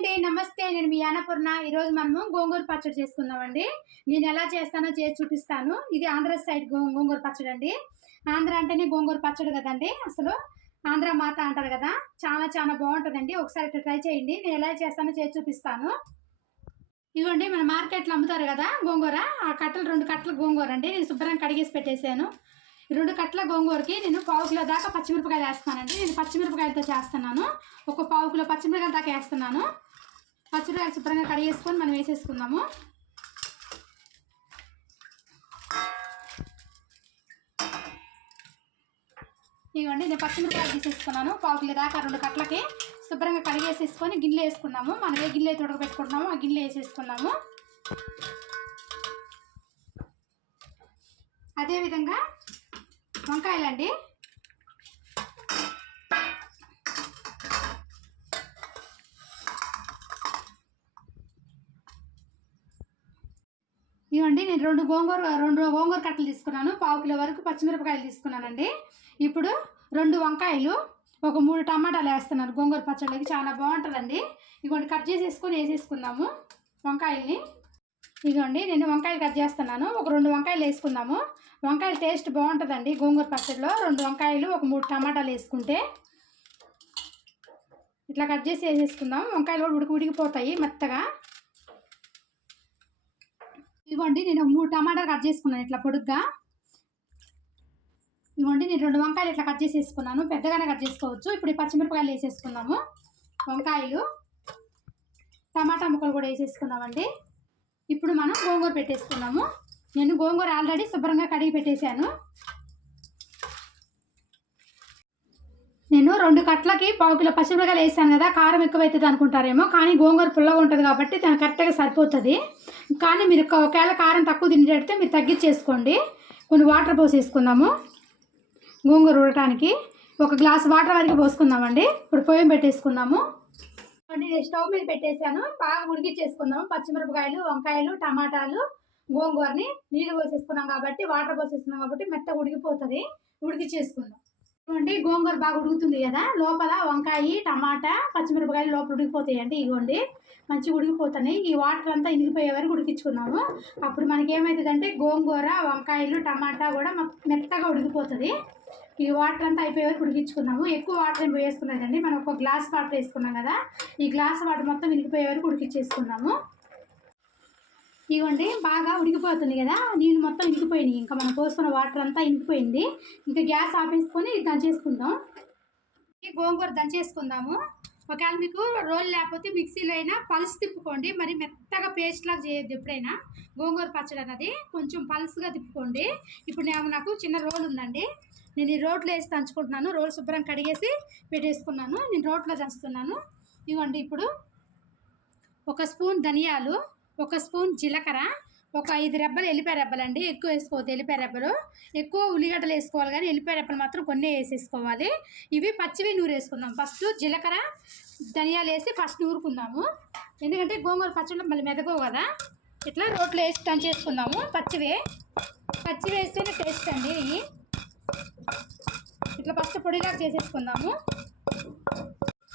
అండి, నమస్తే. నేను మీ అన్నపూర్ణ. ఈరోజు మనము గోంగూర పచ్చడి చేసుకుందామండి. నేను ఎలా చేస్తానో చేసి చూపిస్తాను. ఇది ఆంధ్ర సైడ్ గోంగూర పచ్చడి అండి. ఆంధ్ర అంటేనే గోంగూర పచ్చడి కదండి. అసలు ఆంధ్ర మాత అంటారు కదా. చాలా చాలా బాగుంటుందండి. ఒకసారి ఇట్లా ట్రై చేయండి. నేను ఎలా చేస్తానో చేసి చూపిస్తాను. ఇదిగోండి, మన మార్కెట్లో అమ్ముతారు కదా గోంగూర. ఆ కట్టలు 2 కట్టలు గోంగూర అండి. నేను శుభ్రంగా కడిగేసి పెట్టేశాను. 2 కట్టల గోంగూరకి నేను 1/4 కిలో దాకా పచ్చిమిరపకాయలు వేస్తానండి. నేను పచ్చిమిరపకాయలతో చేస్తున్నాను. ఒక 1/4 కిలో పచ్చిమిరపకాయల దాకా వేస్తున్నాను. పచ్చిమిరపకాయలు శుభ్రంగా కడిగేసుకొని మనం వేసేసుకుందాము. ఇదిగోండి, నేను పచ్చిమిరపకాయలు తీసేసుకున్నాను. 1/4 కిలో దాకా 2 కట్టలకి శుభ్రంగా కడిగేసేసుకొని గిన్నెలో వేసుకున్నాము. మనం ఏ గిన్నె అయితే ఉడకబెట్టుకుంటున్నామో ఆ గిన్నెలో వేసేసుకున్నాము. అదేవిధంగా వంకాయలండి. ఇవ్వండి, నేను 2 గోంగూర కట్టలు తీసుకున్నాను. 1/4 కిలో వరకు పచ్చిమిరపకాయలు తీసుకున్నానండి. ఇప్పుడు 2 వంకాయలు, ఒక 3 టమాటాలు వేస్తున్నాను. గోంగూర పచ్చడికి చాలా బాగుంటుందండి. ఇదిగోండి, కట్ చేసేసుకొని వేసేసుకుందాము వంకాయల్ని. ఇదిగోండి, నేను వంకాయలు కట్ చేస్తున్నాను. ఒక 2 వంకాయలు వేసుకుందాము. వంకాయలు టేస్ట్ బాగుంటుందండి గోంగూర పచ్చడిలో. 2 వంకాయలు, ఒక 3 టమాటాలు వేసుకుంటే ఇట్లా కట్ చేసి వేసేసుకుందాం. వంకాయలు కూడా ఉడికిపోతాయి మెత్తగా. ఇదిగోండి, నేను 3 టమాటాలు కట్ చేసుకున్నాను ఇట్లా పొడుగ్గా. ఇదిగోండి, నేను 2 వంకాయలు ఇట్లా కట్ చేసి వేసుకున్నాను. పెద్దగానే కట్ చేసుకోవచ్చు. ఇప్పుడు ఈ పచ్చిమిరపకాయలు వేసేసుకుందాము. వంకాయలు, టమాటా ముక్కలు కూడా వేసేసుకుందామండి. ఇప్పుడు మనం గోంగూర పెట్టేసుకున్నాము. నేను గోంగూర ఆల్రెడీ శుభ్రంగా కడిగి పెట్టేశాను. నేను 2 కట్లకి 1/4 కిలో పచ్చిమిరపకాయలు వేసాను కదా. కారం ఎక్కువైతుంది అనుకుంటారేమో, కానీ గోంగూర పుల్లగా ఉంటుంది కాబట్టి దాని కరెక్ట్గా సరిపోతుంది. కానీ మీరు ఒకవేళ కారం తక్కువ తినేటట్టే మీరు తగ్గించేసుకోండి. కొన్ని వాటర్ పోసేసుకుందాము. గోంగూర ఉడటానికి ఒక గ్లాస్ వాటర్ వరకు పోసుకుందామండి. ఇప్పుడు పొయ్యి పెట్టేసుకుందాము. నేను స్టవ్ మీద పెట్టేశాను. బాగా ఉడికిచ్చేసుకుందాము. పచ్చిమిరపకాయలు, వంకాయలు, టమాటాలు, గోంగూరని నీళ్ళు పోసేసుకున్నాం కాబట్టి, వాటర్ పోసేసుకున్నాం కాబట్టి మెత్తగా ఉడికిపోతుంది. ఉడికిచ్చేసుకుందాం. ఇవ్వండి, గోంగూర బాగా ఉడుకుతుంది కదా. లోపల వంకాయ, టమాటా, పచ్చిమిరపకాయలు లోపల ఉడికిపోతాయండి. ఇవ్వండి, మంచిగా ఉడికిపోతున్నాయి. ఈ వాటర్ అంతా ఇనిగిపోయే వరకు ఉడికించుకున్నాము. అప్పుడు మనకి ఏమవుతుందంటే గోంగూర, వంకాయలు, టమాటా కూడా మెత్తగా ఉడికిపోతుంది. ఈ వాటర్ అంతా అయిపోయే వరకు ఉడికించుకున్నాము. ఎక్కువ వాటర్ ఏం వేసుకున్నదండి. మనం ఒక గ్లాస్ వాటర్ వేసుకున్నాం కదా. ఈ గ్లాస్ వాటర్ మొత్తం ఇనిగిపోయే వరకు ఉడికించేసుకున్నాము. ఇవ్వండి, బాగా ఉడికిపోతుంది కదా. నీళ్ళు మొత్తం ఇనిగిపోయినాయి. ఇంకా మనం పోసుకున్న వాటర్ అంతా ఇనిగిపోయింది. ఇంకా గ్యాస్ ఆపేసుకొని దంచేసుకుందాం. ఈ గోంగూర దంచేసుకుందాము. ఒకవేళ మీకు రోల్ లేకపోతే మిక్సీలో అయినా పల్స్ తిప్పుకోండి. మరి మెత్తగా పేస్ట్ లాగా చేయొద్దు. ఎప్పుడైనా గోంగూర పచ్చడి అన్నది కొంచెం పల్స్గా తిప్పుకోండి. ఇప్పుడు నాకు చిన్న రోల్ ఉందండి. నేను ఈ రోట్లో వేసి దంచుకుంటున్నాను. రోల్ శుభ్రం కడిగేసి పెట్టేసుకున్నాను. నేను రోట్లో దంచుతున్నాను. ఇవ్వండి, ఇప్పుడు 1 స్పూన్ ధనియాలు, 1 స్పూన్ జీలకర్ర, ఒక 5 రెబ్బలు ఎల్లిపాయ రెబ్బలండి. ఎక్కువ వేసుకోవద్దు ఎల్లిపాయ రెబ్బలు. ఎక్కువ ఉల్లిగడ్డలు వేసుకోవాలి, కానీ ఎల్లిపాయ రెబ్బలు మాత్రం కొన్ని వేసేసుకోవాలి. ఇవి పచ్చివి నూరేసుకుందాం. ఫస్ట్ జీలకర్ర, ధనియాలు వేసి ఫస్ట్ నూరుకుందాము. ఎందుకంటే గోంగూర పచ్చడిలో మళ్ళీ మెదగవు కదా. ఇట్లా రోట్లో వేసి దంచేసుకుందాము. పచ్చివి వేస్తేనే టేస్ట్ అండి. ఇట్లా ఫస్ట్ పొడిలాగా చేసేసుకుందాము.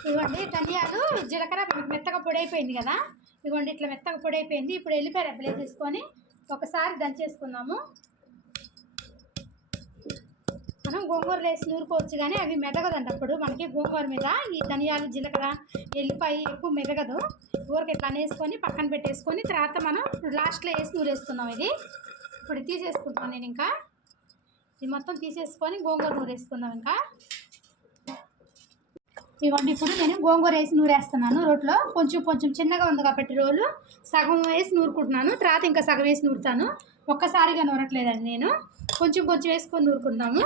ఇవ్వండి, ధనియాలు, జీలకర్ర మెత్తగా పొడి అయిపోయింది కదా. ఇవ్వండి, ఇట్లా మెత్తగా పొడి అయిపోయింది. ఇప్పుడు ఎల్లిపాయ రెబ్బలు వేసేసుకొని ఒకసారి దంచేసుకుందాము. మనం గోంగూరలు వేసి నూరుకోవచ్చు, కానీ అవి మెదగదండి. అప్పుడు మనకి గోంగూర మీద ఈ ధనియాలు, జీలకర్ర, ఎల్లిపాయ ఎక్కువ మెదగదు. ఊరికి ఇట్లా అనేసుకొని పక్కన పెట్టేసుకొని తర్వాత మనం లాస్ట్లో వేసి నూరేసుకుందాం. ఇది ఇప్పుడు తీసేసుకుంటాను నేను. ఇంకా ఇది మొత్తం తీసేసుకొని గోంగూర నూరేసుకుందాం. ఇంకా ఇవ్వండి, ఇప్పుడు నేను గోంగూర వేసి నూరేస్తున్నాను. రోట్లో కొంచెం చిన్నగా ఉంది కాబట్టి రోలు సగం వేసి నూరుకుంటున్నాను. తర్వాత ఇంకా సగం వేసి నూరుతాను. ఒక్కసారిగా నూరట్లేదండి నేను. కొంచెం వేసుకొని నూరుకుందాము.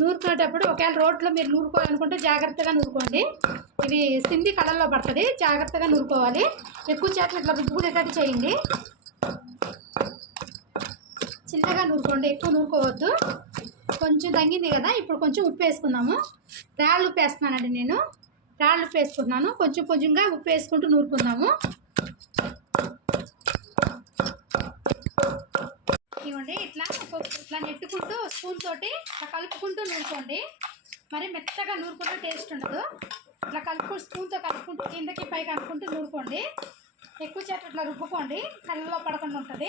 నూరుకునేటప్పుడు ఒకవేళ రోట్లో మీరు నూరుకోవాలనుకుంటే జాగ్రత్తగా నూరుకోండి. ఇది సింది కళ్ళల్లో పడుతుంది. జాగ్రత్తగా నూరుకోవాలి. ఎక్కువ చేతులు ఇట్లా రుబ్బుకునేటట్టు చేయండి. చిన్నగా నూరుకోండి, ఎక్కువ నూరుకోవద్దు. కొంచెం తగ్గింది కదా. ఇప్పుడు కొంచెం ఉప్పు వేసుకుందాము. రాళ్ళు ఉప్పు వేస్తున్నానండి నేను. రాళ్ళు ఉప్పు వేసుకుంటున్నాను. కొంచెంగా ఉప్పు వేసుకుంటూ నూరుకుందాము. ఇవ్వండి, ఇట్లా నెట్టుకుంటూ స్పూన్ తోటి కలుపుకుంటూ నూరుకోండి. మరి మెత్తగా నూరుకుంటూ టేస్ట్ ఉండదు. ఇట్లా స్పూన్తో కలుపుకుంటూ కిందకి పైకి అనుకుంటూ నూరుకోండి. ఎక్కువ చేత ఇట్లా రుబ్బుకోండి, కళ్ళలో పడకుండా ఉంటుంది.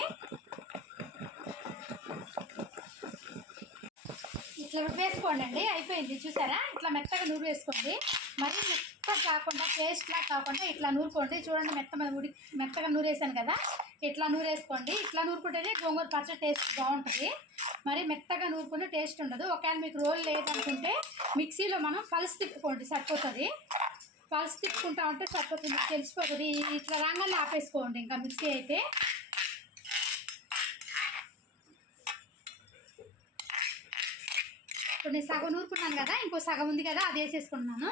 ఇట్లా రుబ్బేసుకోండి అండి. అయిపోయింది చూసారా, ఇట్లా మెత్తగా నూరు వేసుకోండి. మరీ మెత్తగా కాకుండా పేస్ట్లా కాకుండా ఇట్లా నూరుకోండి. చూడండి మెత్తగా నూరేసాను కదా, ఇట్లా నూరేసుకోండి. ఇట్లా నూరుకుంటేనే గోంగూర పచ్చడి టేస్ట్ బాగుంటుంది. మరి మెత్తగా నూరుకుని టేస్ట్ ఉండదు. ఒకవేళ మీకు రోల్ లేదనుకుంటే మిక్సీలో మనం పల్స్ తిప్పుకోండి, సరిపోతుంది. పల్స్ తిప్పుకుంటా ఉంటే సరిపోతుంది, తెలిసిపోతుంది. ఇట్లా రాగానే ఆపేసుకోండి ఇంకా మిక్సీ అయితే. ఇప్పుడు నేను సగం నూరుకున్నాను కదా, ఇంకో సగం ఉంది కదా, అది వేసేసుకుంటున్నాను.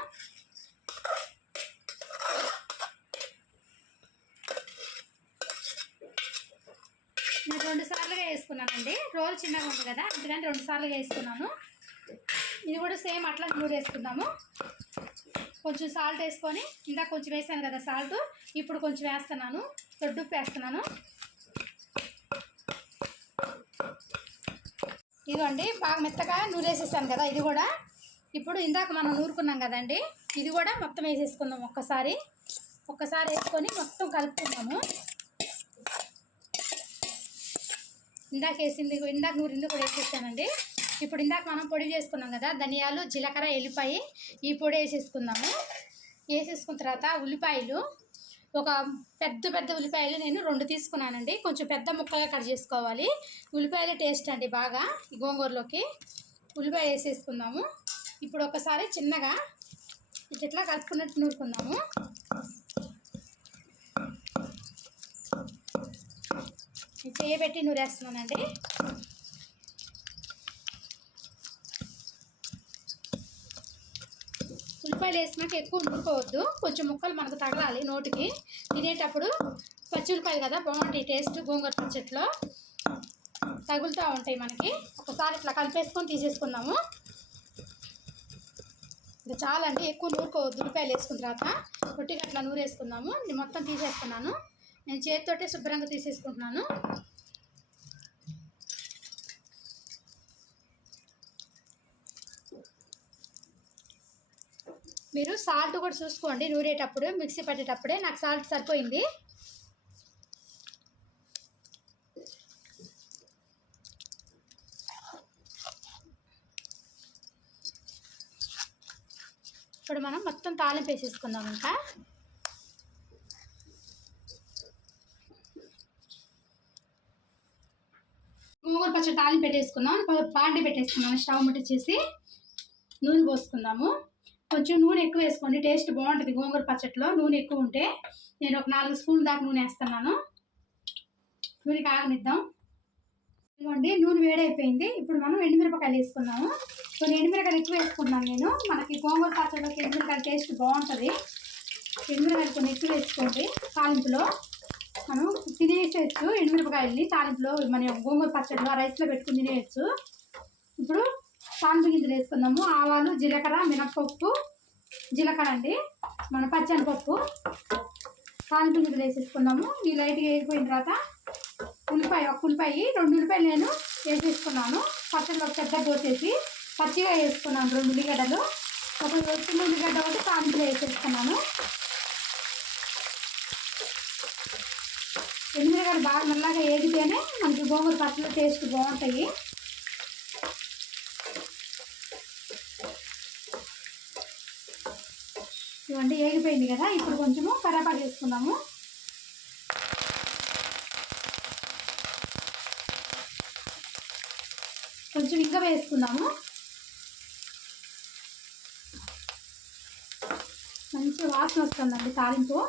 నేను 2 సార్లుగా వేసుకున్నానండి. రోల్ చిన్నగా ఉంది కదా, అందుకని 2 సార్లుగా వేసుకున్నాను. ఇది కూడా సేమ్ అట్లా నూరేసుకుందాము. కొంచెం సాల్ట్ వేసుకొని, ఇందాక కొంచెం వేసాను కదా సాల్ట్, ఇప్పుడు కొంచెం వేస్తున్నాను. దొడ్డుప్పు వేస్తున్నాను. ఇదిగోండి, బాగా మెత్తగా నూరేసేసాను కదా. ఇది కూడా ఇప్పుడు ఇందాక మనం నూరుకున్నాం కదండి, ఇది కూడా మొత్తం వేసేసుకుందాం. ఒక్కసారి వేసుకొని మొత్తం కలుపుకుందాము. ఇందాక నూరింది కూడా వేసేసానండి. ఇప్పుడు ఇందాక మనం పొడి చేసుకున్నాం కదా, ధనియాలు, జీలకర్ర, ఎల్లిపాయ, ఈ పొడి వేసేసుకుందాము. వేసేసుకున్న తర్వాత ఉల్లిపాయలు, ఒక పెద్ద ఉల్లిపాయలు నేను 2 తీసుకున్నానండి. కొంచెం పెద్ద ముక్కగా కట్ చేసుకోవాలి. ఉల్లిపాయల టేస్ట్ అండి బాగా ఈ గోంగూరలోకి. ఉల్లిపాయ వేసేసుకుందాము. ఇప్పుడు ఒకసారి చిన్నగా ఇట్లా కలుపుకున్నట్టు నూరుకుందాము. చేయబెట్టి నూరేస్తున్నానండి. ఉల్లిపాయలు వేసినాక ఎక్కువ నూరుకోవద్దు, కొంచెం ముక్కలు మనకు తగలాలి నోటికి. తినేటప్పుడు పచ్చి ఉల్లిపాయలు కదా, బాగుంటాయి టేస్ట్. గోంగూర పచ్చడిలో తగులుతూ ఉంటాయి మనకి. ఒకసారి ఇట్లా కలిపేసుకొని తీసేసుకుందాము. ఇంకా చాలండి, ఎక్కువ నూరుకోవద్దు. ఉల్లిపాయలు వేసుకున్న తర్వాత పొట్టిగా అట్లా నూరేసుకుందాము. నేను మొత్తం తీసేస్తున్నాను. నేను చేతితోటే శుభ్రంగా తీసేసుకుంటున్నాను. మీరు సాల్ట్ కూడా చూసుకోండి నూరేటప్పుడు, మిక్సీ పట్టేటప్పుడే. నాకు సాల్ట్ సరిపోయింది. ఇప్పుడు మనం మొత్తం తాలింపు వేసేసుకుందాం. ఇంకా గోంగూర పచ్చడి తాలింపు పెట్టేసుకుందాం. బాండి పెట్టేసుకున్నాను. స్టవ్ ముట్టించేసి నూనె పోసుకుందాము. కొంచెం నూనె ఎక్కువ వేసుకోండి, టేస్ట్ బాగుంటుంది గోంగూర పచ్చడిలో. నూనె ఎక్కువ ఉంటే నేను ఒక 4 స్పూన్ల దాకా నూనె వేస్తున్నాను. నూనె కాగనిద్దాం. ఇదిగోండి, నూనె వేడైపోయింది. ఇప్పుడు మనం ఎండుమిరపకాయలు వేసుకున్నాము. కొన్ని ఎండుమిరకాయలు ఎక్కువ వేసుకున్నాను నేను. మనకి గోంగూర పచ్చడిలోకి ఎండుమిరకాయల టేస్ట్ బాగుంటుంది. ఎండుమిరకాయలు కొన్ని ఎక్కువ వేసుకోండి. తాలింపులో మనం తినేసేయచ్చు ఎండుమిరపకాయలని. తాలింపులో మన గోంగూర పచ్చడిలో రైస్లో పెట్టుకుని తినేయచ్చు. ఇప్పుడు తాలింపు గింజలు వేసుకుందాము. ఆవాలు, జీలకర్ర, మినప్పప్పు, జీలకర్ర అండి, మన పచ్చనిపప్పు. తాలింపు గింజలు వేసేసుకుందాము. ఈ లైట్గా వేగిపోయిన తర్వాత ఒక ఉల్లిపాయ 2 ఉల్లిపాయలు నేను వేసేసుకున్నాను. పచ్చడిలో పెద్ద దోసేసి పచ్చిగా వేసుకున్నాను. 2 ఉల్లిగడ్డలు, ఒక చిన్న ఉల్లిగడ్డ ఒకటి తాలింపులో వేసేసుకున్నాను. ఎండుమిరపకాయలు బాగా నల్లగా వేగితేనే మనకి గోంగూర పచ్చడిలో టేస్ట్ బాగుంటాయి. ఇవన్నీ వేగిపోయింది కదా, ఇప్పుడు కొంచెము కరివేపాకు వేసుకుందాము. కొంచెం ఇంకా వేసుకుందాము. మంచి వాసన వస్తుందండి తాలింపు.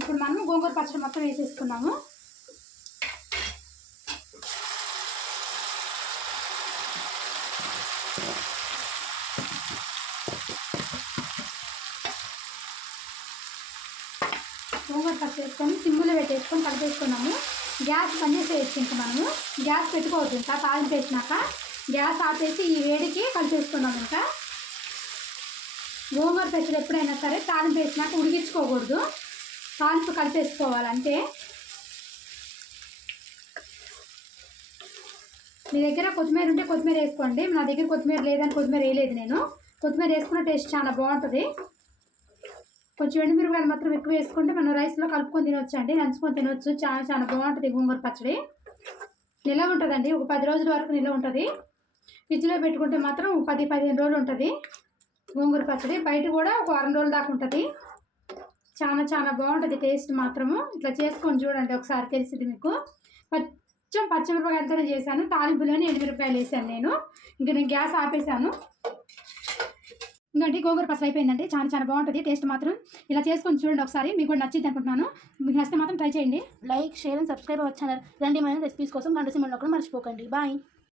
ఇప్పుడు మనం గోంగూర పచ్చడి మొత్తం వేసేసుకున్నాము. గోంగూర పచ్చడి వేసుకొని సిమ్ములో పెట్టేసుకొని కలిపేసుకున్నాము. గ్యాస్ బంద్ చేసేయచ్చు. ఇంకా మనము గ్యాస్ పెట్టుకోవద్దు. ఇంకా తాలింపు వేసినాక గ్యాస్ ఆపేసి ఈ వేడికి కలిపేసుకున్నాము. ఇంకా గోంగూర పచ్చడి ఎప్పుడైనా సరే తాలింపు వేసినాక ఉడికించుకోకూడదు, తాలింపు కలిపేసుకోవాలి అంతే. మీ దగ్గర కొత్తిమీర ఉంటే కొత్తిమీర వేసుకోండి. నా దగ్గర కొత్తిమీర లేదని కొత్తిమీర వేయలేదు నేను. కొత్తిమీర వేసుకున్న టేస్ట్ చాలా బాగుంటుంది. కొంచెం ఎండుమిరపకాయలు మాత్రం ఎక్కువ వేసుకుంటే మనం రైస్లో కలుపుకొని తినొచ్చు అండి, నంచుకొని తినొచ్చు. చాలా చాలా బాగుంటుంది గోంగూర పచ్చడి. నిల్వ ఉంటుందండి, ఒక 10 రోజుల వరకు నిల్వ ఉంటుంది. ఫ్రిడ్జ్లో పెట్టుకుంటే మాత్రం 10-15 రోజులు ఉంటుంది గోంగూర పచ్చడి. బయట కూడా ఒక వారం రోజుల దాకా ఉంటుంది. చాలా చాలా బాగుంటుంది టేస్ట్ మాత్రము. ఇట్లా చేసుకొని చూడండి ఒకసారి, తెలిసింది మీకు. కొంచెం పచ్చిమిరపకాయలతోనే చేశాను, తాలింపులోనే ఎండుమిరపకాయలు వేసాను నేను. ఇంకా నేను గ్యాస్ ఆపేసాను. ఇంకండి గోంగూర పచ్చడి అయిపోయిందండి. చాలా చాలా బాగుంటుంది టేస్ట్ మాత్రం. ఇలా చేసుకొని చూడండి ఒకసారి, మీకు కూడా నచ్చింది అనుకుంటున్నాను. మీకు నచ్చితే మాత్రం ట్రై చేయండి. Like, share and subscribe our channel. ఇలాంటి మన రెసిపీస్ కోసం గంట సింబల్ నొక్కడం మర్చిపోకండి. బాయ్.